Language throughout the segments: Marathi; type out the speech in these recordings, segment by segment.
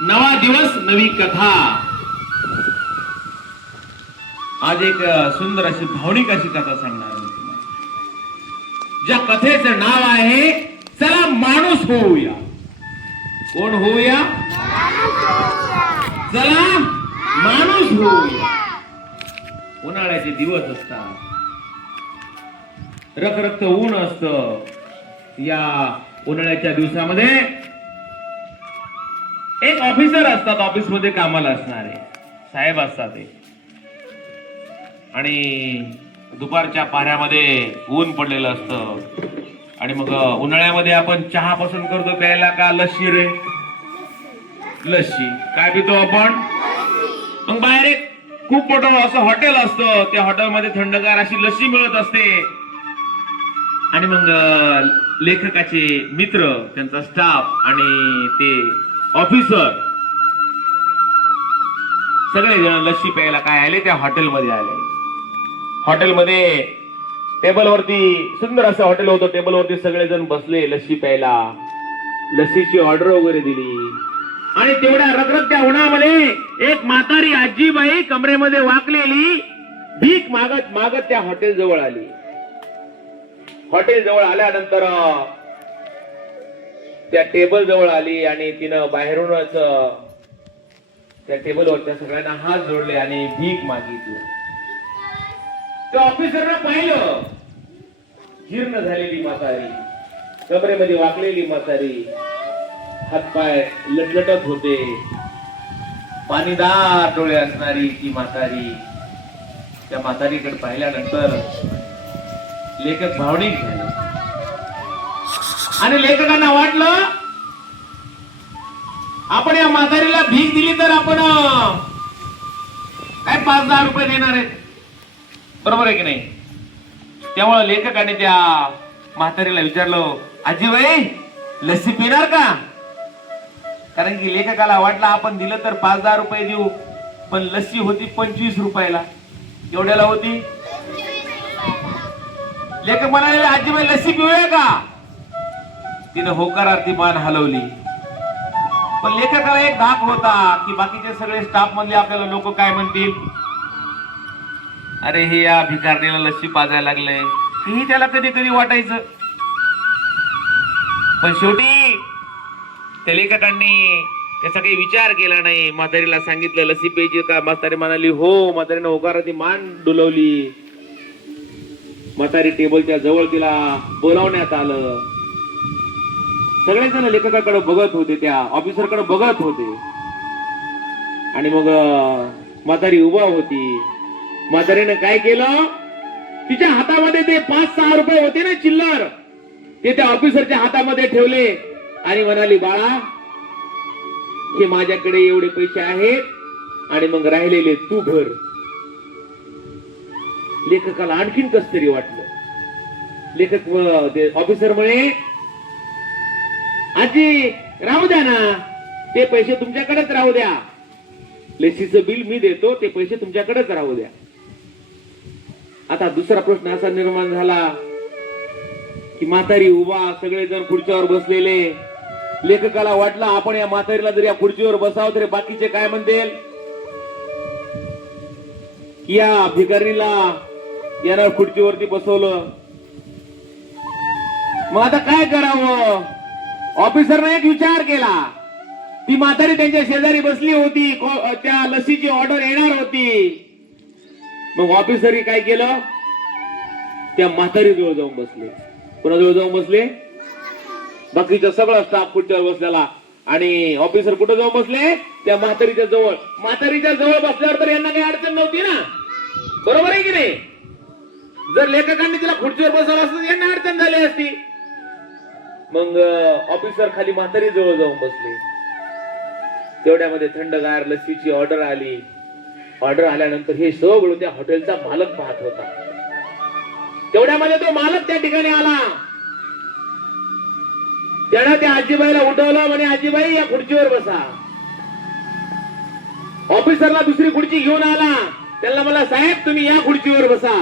नवा दिवस नवी कथा. आज एक सुंदर अशी भावनिक अशी कथा सांगणार आहे तुम्हाला. ज्या कथेचं नाव आहे चला माणूस होऊया. कोण होऊया? चला माणूस होऊया. उन्हाळ्याचे दिवस असतात, रखरख ऊन असतं. या उन्हाळ्याच्या दिवसामध्ये एक ऑफिसर असतात, ऑफिस मध्ये कामाला असणारे साहेब असतात ते. आणि दुपारच्या पाऱ्यामध्ये ऊन पडलेलं असतं. आणि मग उन्हाळ्यामध्ये आपण चहा पसंत करतो प्यायला का लस्सी रे? लस्सी. काय पितो आपण? मग बाहेर एक खूप मोठं असं हॉटेल असतं, त्या हॉटेलमध्ये थंडगार अशी लस्सी मिळत असते. आणि मग लेखकाचे मित्र, त्यांचा स्टाफ आणि ते ऑफिसर सगळे जण लस्सी प्यायला काय आले? त्या हॉटेलमध्ये आले. हॉटेलमध्ये टेबलवरती सुंदर असं हॉटेल होतं. टेबलवरती सगळेजण बसले लस्सी प्यायला. लस्सीची ऑर्डर वगैरे दिली. आणि तेवढ्या रखरखत्या उन्हामध्ये एक म्हातारी आजीबाई कमरेमध्ये वाकलेली भीक मागत मागत त्या हॉटेल जवळ आली. हॉटेल जवळ आल्यानंतर त्या टेबल जवळ आली आणि तिनं बाहेरूनच त्या टेबलवरच्या सगळ्यांना हात जोडले आणि भीक मागितली. त्या ऑफिसरनं पाहिलं, जीर्ण झालेली म्हातारी, कमरेमध्ये वाकलेली म्हातारी, हातपाय लटलटत होते, पाणीदार डोळे असणारी ती म्हातारी. त्या म्हातारीकडे पाहिल्यानंतर लेखक भावनिक झाले. आणि लेखकांना वाटलं आपण या म्हातारीला भीक दिली तर आपण काय 5,000 रुपये देणार आहेत, बरोबर आहे की नाही? त्यामुळे लेखकाने त्या म्हातारीला विचारलं, आजीबाई लस्सी पिणार का? कारण की लेखकाला वाटलं आपण दिलं तर 5,000 रुपये देऊ, पण लस्सी होती 25 रुपयाला. एवढ्याला होती. लेखक म्हणाले, आजीबाई लस्सी पिऊया का? तिने होकारार्थी मान हलवली. पण लेखकाला एक धाक होता की बाकीचे सगळे स्टाफ मधले आपल्याला लोक काय म्हणतील, अरे हे या भिकारणीला लस्सी पाजायला लागलंय. हेही त्याला कधी कधी वाटायचं. पण शेवटी त्या लेखकांनी त्याचा काही विचार केला नाही. म्हातारीला सांगितलं लस्सी प्यायची का? म्हातारी म्हणाली हो. म्हातारीने होकारार्थी मान डुलवली. म्हातारी टेबलच्या जवळ तिला बोलावण्यात आलं. सगळेजण लेखकाकडे बघत होते, त्या ऑफिसरकडे बघत होते. आणि मग म्हातारी उभा होती. म्हातारीने काय केलं? तिच्या हातामध्ये ते 5-6 रुपये होते ना चिल्लर, ते त्या ऑफिसरच्या हातामध्ये ठेवले आणि म्हणाली, बाळा हे माझ्याकडे एवढे पैसे आहेत आणि मग राहिलेले तू भर. लेखकाला आणखीन कस तरी वाटलं. लेखक ऑफिसर म्हणे, आजी राहू द्या ना, ते पैसे तुमच्याकडेच राहू द्या. लस्सीचं बिल मी देतो, ते पैसे तुमच्याकडेच राहू द्या. आता दुसरा प्रश्न असा निर्माण झाला की म्हातारी उभा, सगळेजण खुर्चीवर बसलेले. लेखकाला वाटलं आपण या म्हातारीला जर या खुर्चीवर बसावं तर बाकीचे काय म्हणतील, या भिकारीला याला खुर्चीवरती बसवलं. मग आता काय करावं? ऑफिसरने एक विचार केला. ती म्हातारी त्यांच्या शेजारी बसली होती, त्या लस्सीची ऑर्डर येणार होती. मग ऑफिसरने काय केलं? त्या म्हातारी जवळ जाऊन बसले. कोणाजवळ जाऊन बसले? बाकीचा सगळा स्टाफ खुर्चीवर बसलेला आणि ऑफिसर कुठे जाऊन बसले? त्या म्हातारीच्या जवळ. म्हातारीच्या जवळ बसल्यावर तर यांना काही अडचण नव्हती ना, बरोबर आहे की नाही? जर लेखकांनी तिला खुर्चीवर बसवलं असतं यांना अडचण झाली असती. मग ऑफिसर खाली म्हातारी जवळ जाऊन बसले. तेवढ्यामध्ये थंडगार लस्सीची ऑर्डर आली. ऑर्डर आल्यानंतर हे सगळं त्या हॉटेलचा मालक पाहत होता. तेवढ्यामध्ये तो मालक त्या ठिकाणी आला. त्यानं त्या आजीबाईला उठवलं, म्हणे आजीबाई या खुर्चीवर बसा. ऑफिसरला दुसरी खुर्ची घेऊन आला. त्याला मला, साहेब तुम्ही या खुर्चीवर बसा.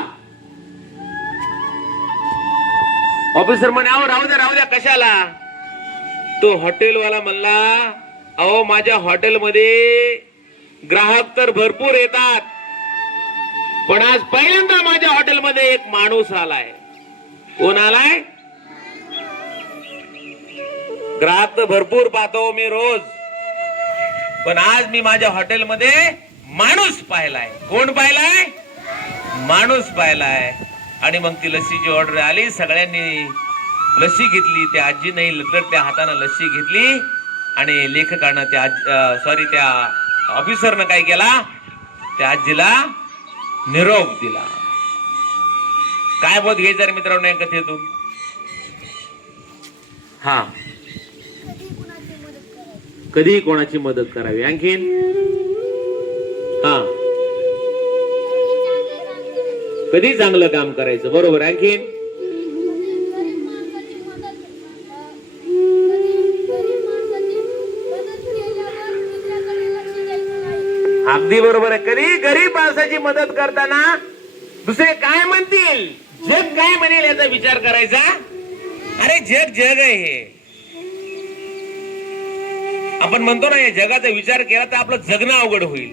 ऑफिसर म्हणे, अहो राहू द्या कशाला? तो हॉटेलवाला म्हणला, अहो माझ्या हॉटेलमध्ये ग्राहक तर भरपूर येतात, पण आज पहिल्यांदा माझ्या हॉटेलमध्ये एक माणूस आलाय. कोण आलाय? ग्राहक तर भरपूर पाहतो मी रोज, पण आज मी माझ्या हॉटेलमध्ये माणूस पाहिलाय. कोण पाहिलाय? माणूस पाहिलाय. आणि मग ती लस्सीची ऑर्डर आली, सगळ्यांनी लस्सी घेतली. त्या आजीने लतरत्या हाताने लस्सी घेतली आणि लेखकानं त्या ऑफिसरनं काय केला, त्या आजीला निरोप दिला. काय बोध घ्यायचा रे मित्रांनो या कथेतून? हा, कधी कोणाची मदत करावी. आणखीन हा, कधी चांगलं काम करायचं. बरोबर. आणखीन अगदी बरोबर आहे. कधी गरीब माणसाची मदत करताना दुसरे काय म्हणतील, जग काय म्हणेल याचा विचार करायचा. अरे जग आहे हे. आपण म्हणतो ना, या जगाचा विचार केला तर आपलं जगणं अवघड होईल.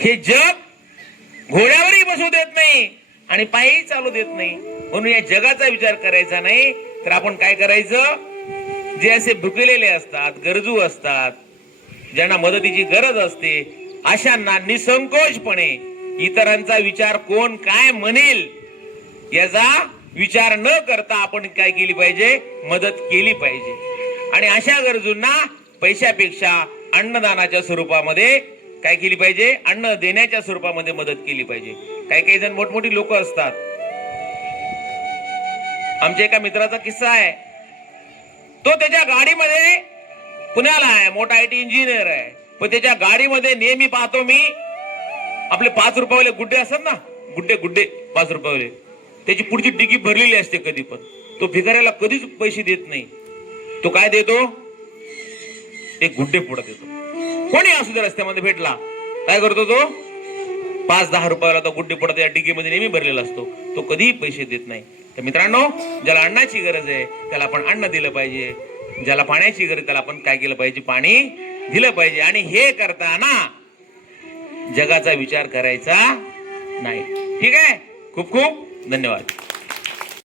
हे जग घोड्यावरही बसू देत नाही आणि पायी चालू देत नाही. म्हणून या जगाचा विचार करायचा नाही, तर आपण काय करायचं, जे असे भुकेलेले असतात, गरजू असतात, ज्यांना मदतीची गरज असते, अशांना निसंकोचपणे इतरांचा विचार कोण काय म्हणेल याचा विचार न करता आपण काय केली पाहिजे, मदत केली पाहिजे. आणि अशा गरजूंना पैशापेक्षा अन्नदानाच्या स्वरूपामध्ये काय केली पाहिजे, अन्न देण्याच्या स्वरूपामध्ये मदत केली पाहिजे. काही जण मोठमोठी लोक असतात. आमच्या एका मित्राचा किस्सा आहे. तो त्याच्या गाडीमध्ये, पुण्याला आहे, मोठा IT इंजिनियर आहे, पण त्याच्या गाडीमध्ये नेहमी पाहतो मी आपले 5 रुपयावाले गुड्डे असतात ना, गुड्डे 5 रुपयावाले, त्याची पुढची डिगी भरलेली असते कधी पण. तो भिकाऱ्याला कधीच पैसे देत नाही. तो काय देतो, एक गुड्डे पुढे देतो. कोणी असू दे रस्त्यामध्ये भेटला, काय करतो तो, 5-10 रुपयाला तो गुड्डे पुढे त्या डिगीमध्ये नेहमी भरलेला असतो. तो कधीही पैसे देत नाही. तर मित्रांनो, ज्याला अन्नाची गरज आहे त्याला आपण अन्न दिलं पाहिजे. ज्याला पाण्याची गरज त्याला आपण काय केलं पाहिजे, पाणी दिलं पाहिजे. आणि हे करताना जगाचा विचार करायचा नाही. ठीक आहे. खूप खूप धन्यवाद.